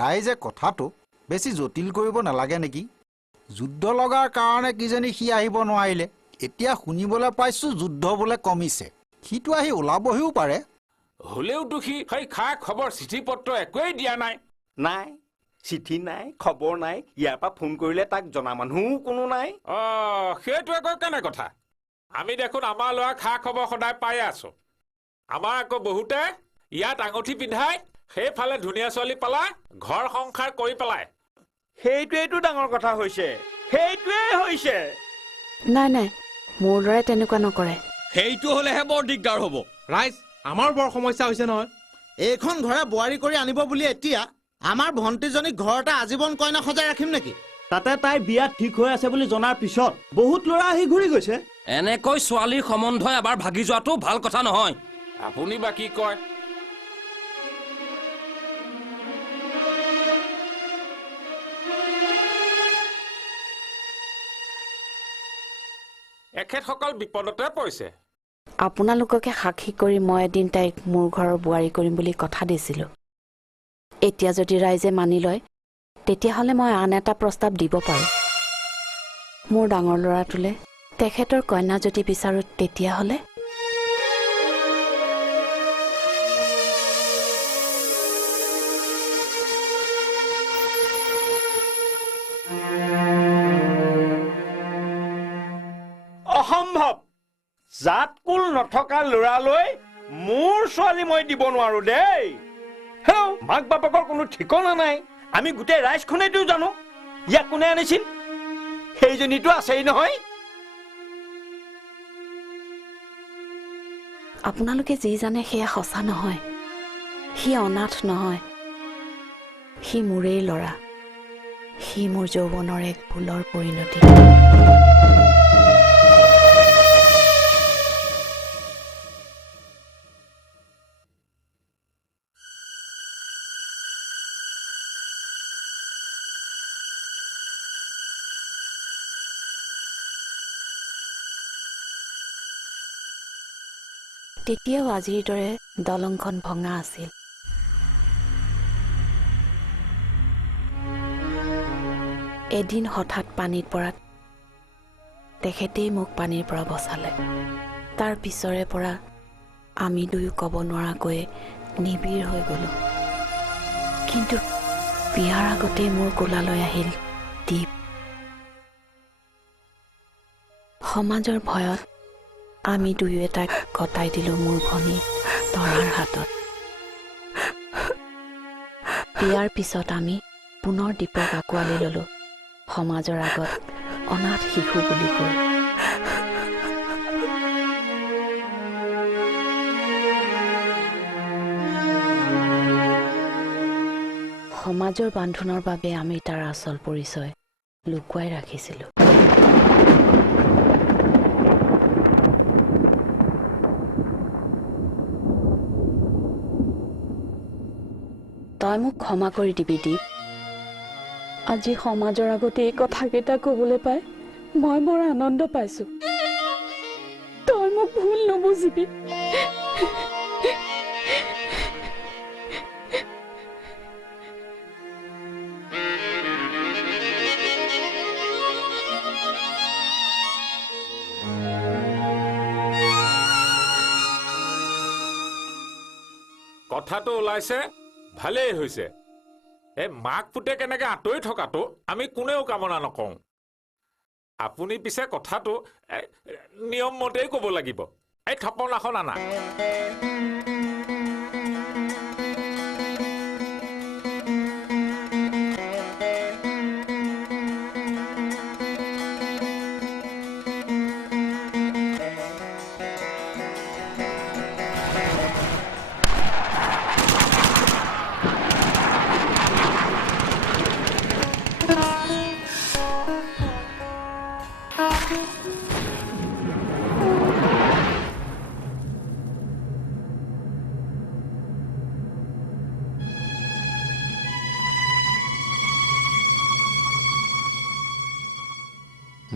ৰাইজে কথাটো বেছি জটিল কৰিব নালাগে নেকি? যুদ্ধ লগাৰ কাৰণে কিজানি সি আহিব নোৱাৰিলে। এতিয়া শুনিবলৈ পাইছোঁ যুদ্ধ বোলে কমিছে। সিটো আহি ওলাবহিও পাৰে। হ'লেওতো সি সেই খা খবৰ চিঠি পত্ৰ একোৱেই দিয়া নাই। নাই, চিঠি নাই, খবৰ নাই। ইয়াৰ পৰা ফোন কৰিলে তাক জনা মানুহো কোনো নাই। সেইটো আকৌ কেনে কথা? আমি দেখোন আমাৰ ল'ৰা খা খবৰ সদায় পাই আছো। আমাৰ আকৌ বহুতে ইয়াত আঙুঠি পিন্ধাই সেইফালে ধুনীয়া ছোৱালী পালা ঘৰ সংসাৰ কৰি পেলাই। সেইটোৱেইটো ডাঙৰ কথা হৈছে, সেইটোৱেই হৈছে। নাই নাই, মোৰ দৰে তেনেকুৱা নকৰে। সেইটো হ'লেহে বৰ দিগদাৰ হ'ব। ৰাইজ, আমাৰ বৰ সমস্যা হৈছে নহয়। এইখন ঘৰে বোৱাৰী কৰি আনিব বুলি এতিয়া আমাৰ ভণ্টিজনীক ঘৰতে আজীৱন কইনা সজাই ৰাখিম নেকি? তাতে তাই বিয়া ঠিক হৈ আছে বুলি জনাৰ পিছত বহুত ল'ৰা আহি ঘূৰি গৈছে। এনেকৈ ছোৱালীৰ সম্বন্ধ এবাৰ ভাগি যোৱাটো ভাল কথা নহয়। আপুনি বা কি কয়? এখেতসকল বিপদতে পৰিছে। আপোনালোককে সাক্ষী কৰি মই এদিন তাইক মোৰ ঘৰৰ বোৱাৰী কৰিম বুলি কথা দিছিলোঁ। এতিয়া যদি ৰাইজে মানি লয় তেতিয়াহ'লে মই আন এটা প্ৰস্তাৱ দিব পাৰোঁ। মোৰ ডাঙৰ ল'ৰাটোলে তেখেতৰ কন্যা যদি বিচাৰোঁ তেতিয়াহ'লে অসম্ভৱ। জাত কুল নথকা ল'ৰালৈ মোৰ ছোৱালী মই দিব নোৱাৰো দেই। হেও, মাক বাপেকৰ কোনো ঠিকনা নাই। আমি গোটেই ৰাইজখনেইতো জানো ইয়াক কোনে আনিছিল। সেইজনীতো আছেই নহয়। আপোনালোকে যি জানে সেয়া সঁচা নহয়। সি অনাথ নহয়, সি মোৰেই ল'ৰা। সি মোৰ যৌৱনৰ এক ভুলৰ পৰিণতি। তেতিয়াও আজিৰ দৰে দলংখন ভঙা আছিল। এদিন হঠাৎ পানীত পৰাত তেখেতেই মোক পানীৰ পৰা বচালে। তাৰ পিছৰে পৰা আমি দুয়ো ক'ব নোৱাৰাকৈ নিবিড় হৈ গ'লোঁ। কিন্তু বিয়াৰ আগতেই মোৰ কোলালৈ আহিল দীপ। সমাজৰ ভয়ত আমি দুয়োৱে তাক গতাই দিলোঁ মোৰ ভনী তৰাৰ হাতত। বিয়াৰ পিছত আমি পুনৰ দীপক আঁকোৱালি ল'লোঁ সমাজৰ আগত অনাথ শিশু বুলি কৈ। সমাজৰ বান্ধোনৰ বাবে আমি তাৰ আচল পৰিচয় লুকুৱাই ৰাখিছিলোঁ। তই মোক ক্ষমা কৰি দিবি দীপ। আজি সমাজৰ আগতে এই কথাকেইটা ক'বলৈ পাই মই বৰ আনন্দ পাইছোঁ। তই মোক ভুল নুবুজিবি। কথাটো ওলাইছে ভালেই হৈছে। এই মাক পুতে কেনেকে আঁতৰি থকাটো আমি কোনেও কামনা নকৰোঁ। আপুনি পিছে কথাটো নিয়ম মতেই ক'ব লাগিব। এই থাপনাখন আনা।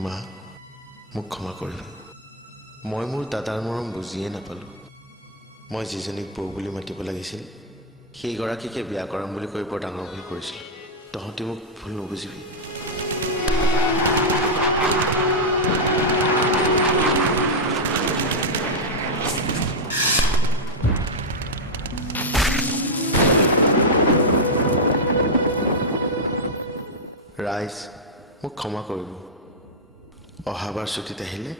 মা, মোক ক্ষমা কৰিব। মই মোৰ দাদাৰ মৰম বুজিয়ে নাপালোঁ। মই যিজনীক বৌ বুলি মাতিব লাগিছিল সেইগৰাকীকে বিয়া কৰাম বুলি কৈ বৰ ডাঙৰ ভুল কৰিছিলোঁ তহঁতি মোক ভুল নুবুজিবি ৰাইজ মোক ক্ষমা কৰিব অহাবাৰ ছুটীত আহিলে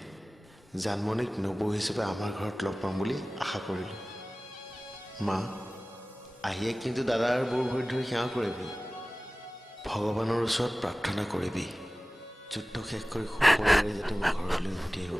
জানমণিক নবৌ হিচাপে আমাৰ ঘৰত লগ পাম বুলি আশা কৰিলোঁ মা আহিয়ে কিন্তু দাদাৰ বৰ ভৰিত ধৰি সেৱা কৰিবি ভগৱানৰ ওচৰত প্ৰাৰ্থনা কৰিবি যুদ্ধ শেষ কৰি সকলোৰে যাতে মই ঘৰলৈ উভতি আহিব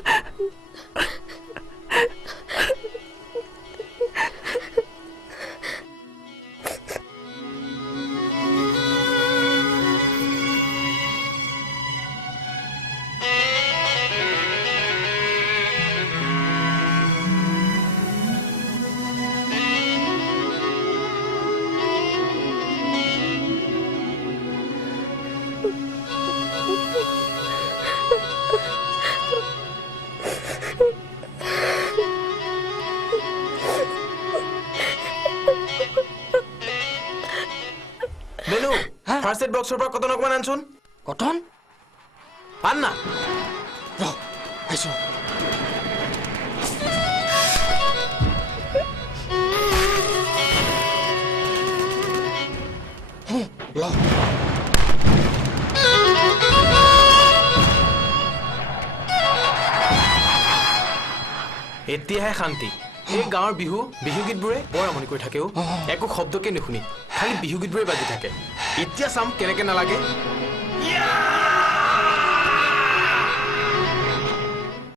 বেনু ফাৰ্ষ্ট এড বক্সৰ পৰা কটন অকমান আনচোন কটন আন না আহিছো এতিয়াহে শান্তি এই গাঁৱৰ বিহুগীতবোৰে বৰ আমনি কৰি থাকেও একো শব্দকে নুশুনি খালি বিহুগীতবোৰে বাজি থাকে এতিয়া চাম কেনেকে নালাগে